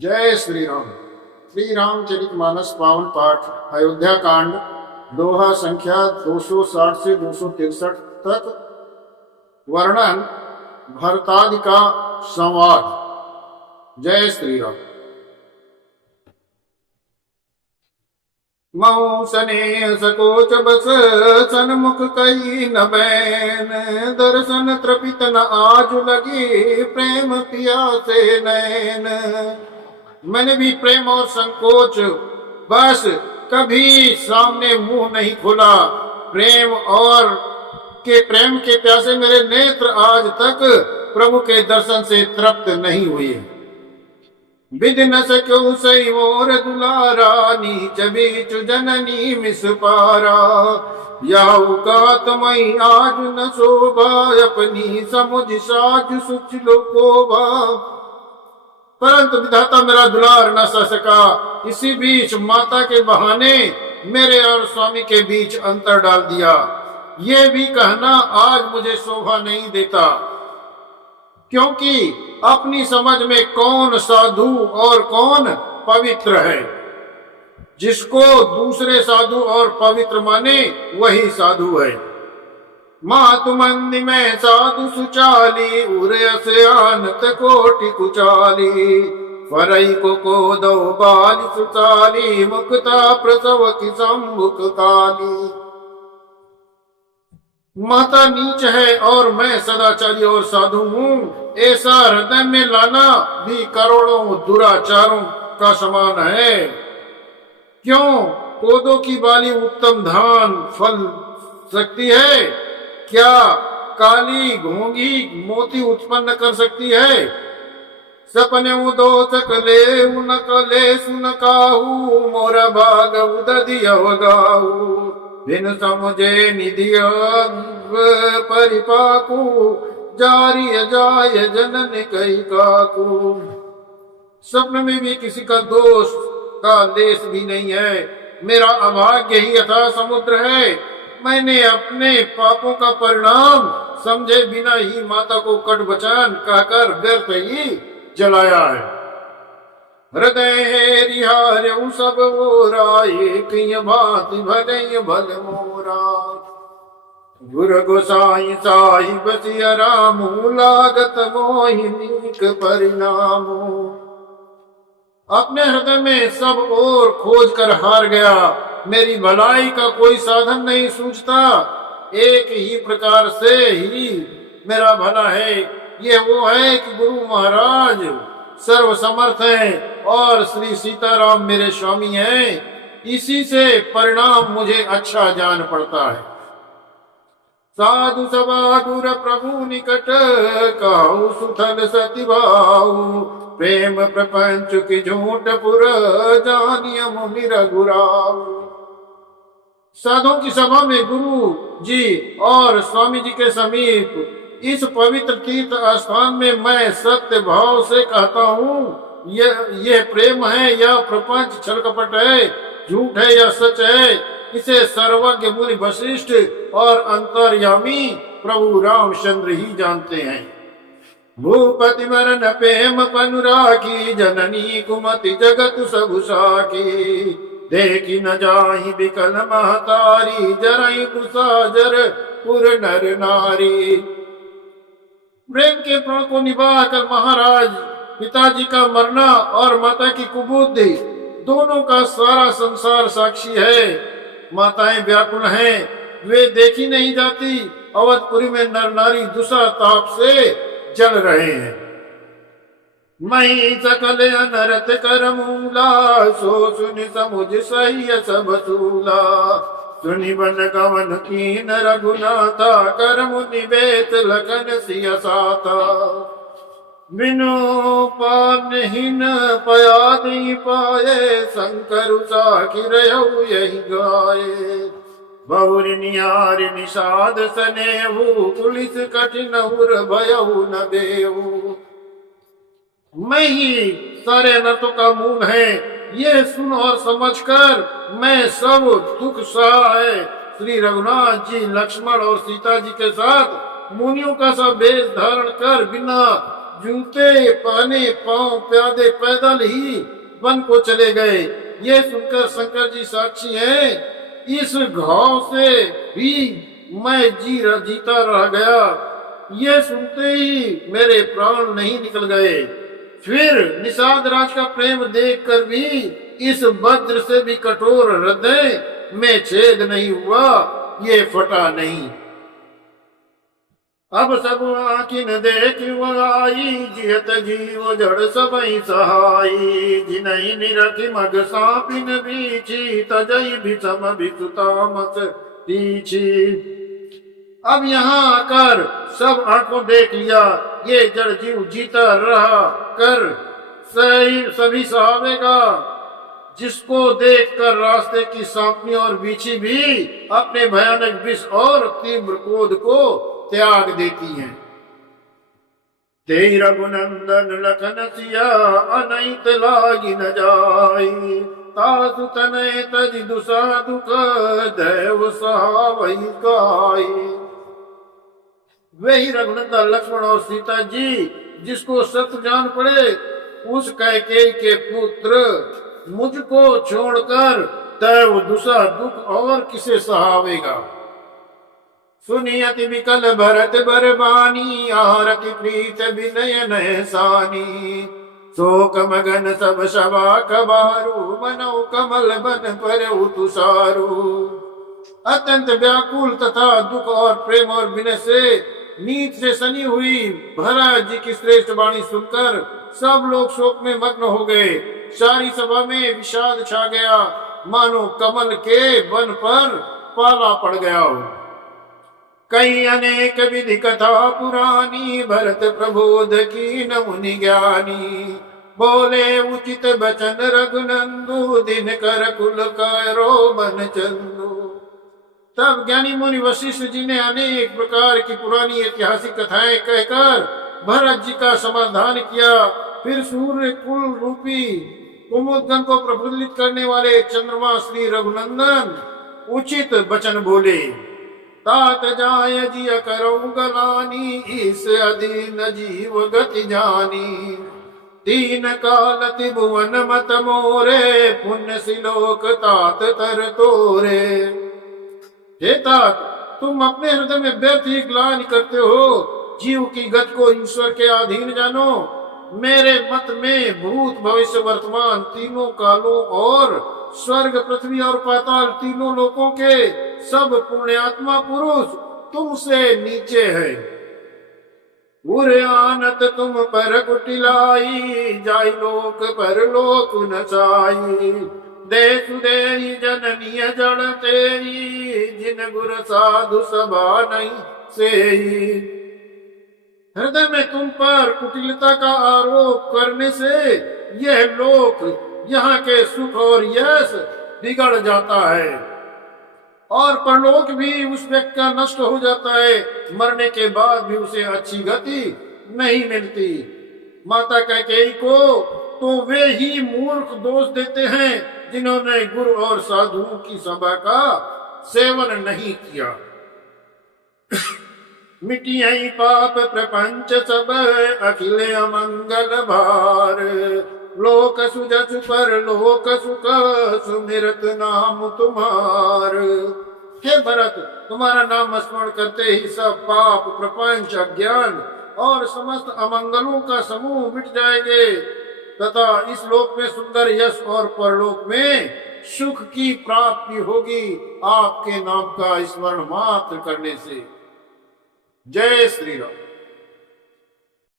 जय श्री राम। श्री रामचरितमानस पावन पाठ अयोध्या कांड दोहा संख्या 260 से 263 तक। वर्णन भरतादि का संवाद। जय श्री राम। मऊ सने सकोच बस सन्मुख कई न बैन, दर्शन त्रपित न आज लगी प्रेम पिया से नैन। मैंने भी प्रेम और संकोच बस कभी सामने मुंह नहीं खोला। प्रेम के प्यासे मेरे नेत्र आज तक प्रभु के दर्शन से तृप्त नहीं हुए। विधि न सक्यो सई मोर दुलारा, नीच बीच जननी मिस पारा। याऊ का तमई आज न शोभा, अपनी समुझ साज सुच लोकोबा। परंतु विधाता मेरा दुलार न सह सका। इसी बीच माता के बहाने मेरे और स्वामी के बीच अंतर डाल दिया। ये भी कहना आज मुझे शोभा नहीं देता, क्योंकि अपनी समझ में कौन साधु और कौन पवित्र है। जिसको दूसरे साधु और पवित्र माने वही साधु है। मातु मंदी में साधु सुचाली, उरयस आनत कोटि कुचाली। फरई को दो बाली सुचाली, मुक्ता प्रसव की सम्मुख काली। माता नीच है और मैं सदाचारी और साधु हूँ, ऐसा हृदय में लाना भी करोड़ों दुराचारों का समान है। क्यों कोदो की बाली उत्तम धान फल सकती है? क्या काली घोंगी मोती उत्पन्न कर सकती है? सपने दो सकले उनकले सुन काहू, मोरा भाग उदधि अवगाहू। बिन समुझे निधि परिपाकू, जारी जाय जनन कई काकू। स्वप्न में भी किसी का दोष का लेश भी नहीं है। मेरा अभाग्य ही अथाह समुद्र है। मैंने अपने पापों का परिणाम समझे बिना ही माता को कट बचान कहकर व्यर्थ ही जलाया है। हृदय रिहार्यऊ सब ओरा, एक भांति भले भल मोरा। गुरु गोसाई साहिब सिया रामू, लागत मोहिनीक परिणामो। अपने हृदय में सब ओर खोज कर हार गया। मेरी भलाई का कोई साधन नहीं सूझता। एक ही प्रकार से ही मेरा भला है। ये वो है कि गुरु महाराज सर्व समर्थ हैं और श्री सीताराम मेरे स्वामी हैं। इसी से परिणाम मुझे अच्छा जान पड़ता है। साधु सभा दूर प्रभु निकट, कहु सुथल सति भाऊ। प्रेम प्रपंच की झूठ पुर, जानिय मुनि रघुराव। साधुओं की सभा में गुरु जी और स्वामी जी के समीप इस पवित्र तीर्थ स्थान में मैं सत्य भाव से कहता हूँ, यह प्रेम है या प्रपंच छल कपट है, झूठ है या सच है, इसे सर्वज्ञ मुनि वशिष्ठ और अंतर्यामी प्रभु रामचंद्र ही जानते हैं। भूपति मरण प्रेम पनुरागी, जननी कुमति जगत सबु साकी। देखी न जाहि बिकल महतारी, जरई कुसाजर पुर नर नारी। प्रेम के प्रण को निभा कर महाराज पिताजी का मरना और माता की कुबुद्धि दोनों का सारा संसार साक्षी है। माताएं व्याकुल हैं, वे देखी नहीं जाती। अवधपुरी में नर नारी दुसा ताप से जल रहे हैं। मही सकल अनरत कर मूला, सो सुनि समुझ सही सब सूला। सुनि बन गवन कीन रघुनाथा, कर मुनि बेत लखन सिय साथा। बिनु पानहीन पयादी पाए, शंकर साखी रहु यही गाये। बहुरि निहारि निषाद सनेहु, पुलिस कठिन उर भयहु न देहु। मैं ही सारे अनर्थों का मूल है, ये सुन और समझकर मैं सब दुख सहाय श्री रघुनाथ जी, लक्ष्मण और सीता जी के साथ मुनियों का सा वेश धारण कर बिना जूते पहने पांव प्यादे पैदल ही वन को चले गए। ये सुनकर शंकर जी साक्षी हैं, इस घाव से भी मैं जीता रह गया। ये सुनते ही मेरे प्राण नहीं निकल गए। फिर निषाद राज का प्रेम देखकर भी इस वज्र से भी कठोर हृदय में छेद नहीं हुआ, ये फटा नहीं। अब सब आखिन देख आई, जियत जीव जड़ सबई सहाई। जिनहि निरखि मग सापिन बीछी, तजई भीषम भिसुतामस पीछी। अब यहाँ आकर सब आंखों देख लिया, ये जड़ जीव जीता रहा कर सभी सहावेगा। जिसको देखकर रास्ते की सांपनी और बीछी भी अपने भयानक विष और तीव्र क्रोध को त्याग देती हैं। तेई रघुनंदन लखन सिया, अनैत लागी न जाई। तासु तनय तज दुसा दुख, दैव सहावै गाई। वही रघुनंदन लक्ष्मण और सीता जी, जिसको सत्य जान पड़े, उस कैकेयी के पुत्र मुझको छोड़कर दैव दुसा दुख और किसे सहावेगा। सुनियति विकल भरत बरबानी, आहरति प्रीत विनय नय सानी। शोक मगन सब सभा कबारू, मनौ कमल बन पर तुषारू। अत्यंत व्याकुल तथा दुख और प्रेम और विनय से नीत से सनी हुई भरत जी की श्रेष्ठ वाणी सुनकर सब लोग शोक में मग्न हो गए। सारी सभा में विषाद छा गया, मानो कमल के वन पर पाला पड़ गया हो। कई अनेक विधि कथा पुरानी, भरत प्रबोध की न मुनि ज्ञानी। बोले उचित बचन रघुनंदु, दिन कर कुल करो बन चंदु। तब ज्ञानी मुनि वशिष्ठ जी ने अनेक प्रकार की पुरानी ऐतिहासिक कथाएं कहकर भरत जी का समाधान किया। फिर सूर्य कुल रूपी कुमुदगण को प्रफुल्लित करने वाले चंद्रमा श्री रघुनंदन उचित वचन बोले। तात जाय जिय करौ गलानी, इस अधीन जीव गति जानी। तीन काल त्रिभुवन मत मोरे, पुण्य सिलोक तात तर तोरे। हे तात, तुम अपने हृदय में व्यर्थ ही ग्लानि करते हो। जीव की गति को ईश्वर के अधीन जानो। मेरे मत में भूत भविष्य वर्तमान तीनों कालों और स्वर्ग पृथ्वी और पाताल तीनों लोकों के सब पुण्यात्मा पुरुष तुमसे नीचे है। उरे आनत तुम पर कुटिलाई, जाई लोक पर लोक न चाई। देश देही जननीय जड़ तेरी, जिन गुर साधु सभा नहीं सेई। हृदय में तुम पर कुटिलता का आरोप करने से यह लोक, यहाँ के सुख और यश बिगड़ जाता है और परलोक भी उस व्यक्ति का नष्ट हो जाता है। मरने के बाद भी उसे अच्छी गति नहीं मिलती। माता कैकेयी को तो वे ही मूर्ख दोष देते हैं जिन्होंने गुरु और साधुओं की सभा का सेवन नहीं किया। मिटियहि पाप प्रपंच सब, अखिल अमंगल भार। लोक सुजसु पर लोक सुख, सुमिरत नाम तुम्हार। हे भरत, तुम्हारा नाम स्मरण करते ही सब पाप प्रपंच अज्ञान और समस्त अमंगलों का समूह मिट जाएंगे तथा इस लोक में सुंदर यश और परलोक में सुख की प्राप्ति होगी आपके नाम का स्मरण मात्र करने से। जय श्री राम।